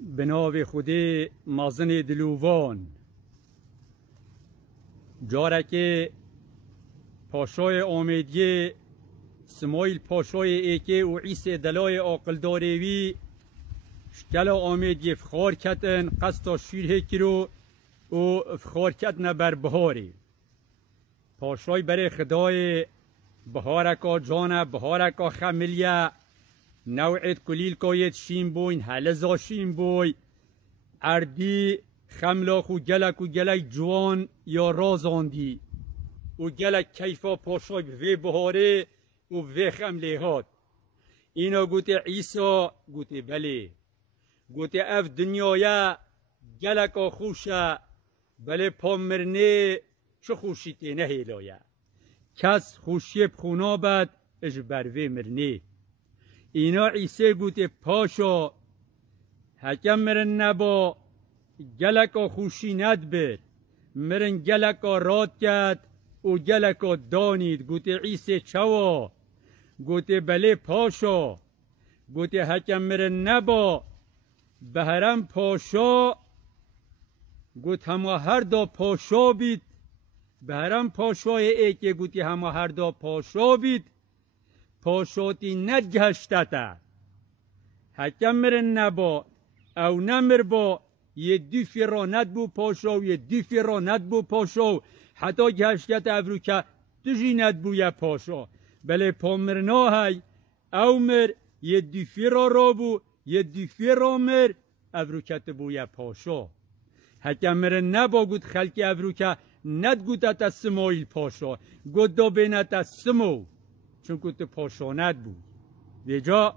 به نام خودی مازن دلووان جارک پاشای آمیدی سمایل پاشای ایکی و عیسی دلای آقل داریوی شکل آمیدی فخار کتن قصد شیر کرو و فخار کتن بر بهاری پاشای برای خدای بهارکا جانه بهارکا خملیه نوعیت کلیل کایت شیم بوین هلزا شیم بوی اردی خملاخ و گلک جوان یا رازاندی و گلک کیفا پاشای به بهاره و به خمله هات اینا گوته عیسا گوته بله گوته اف دنیای گلک خوشه بله پا مرنه چه خوشی تینه هیلایه کس خوشی بخونا بد اج بروه مرنه اینا عیسی گوته پاشا حکم مرن نبا گلکا خوشی ند بر مرن گلکا راد کرد و گلکا دانید گوته عیسی چوا گوته بله پاشا گوته حکم مرن نبا بهرم پاشا گوت همه هر دا پاشا بید بهرم پاشای ایک گوتی همه هر دا پاشا بید پاشاتی ندگشتتا حکم مرن نبا او نمر با یه دی فیراند بو پاشا و یه دی فیراند بو پاشا حتی گشتت افرو که تجی ند بو یه پاشا بله پامرنا های او مر یه دی فیرا را بو یه دی فیرا مر افرو که بو یه پاشا حکم مرن نبا گود خلکی افرو که ند گودت از سمایل پاشا گود دا بینت از سمو چون گود پاشا ند بود ویجا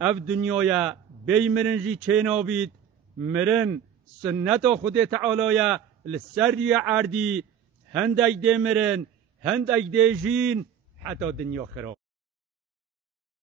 اف دنیای بی مرنجی چینا بید مرن سنت خود تعالی لسری عردی هندک دی مرن هندک دی جین حتی دنیا خراب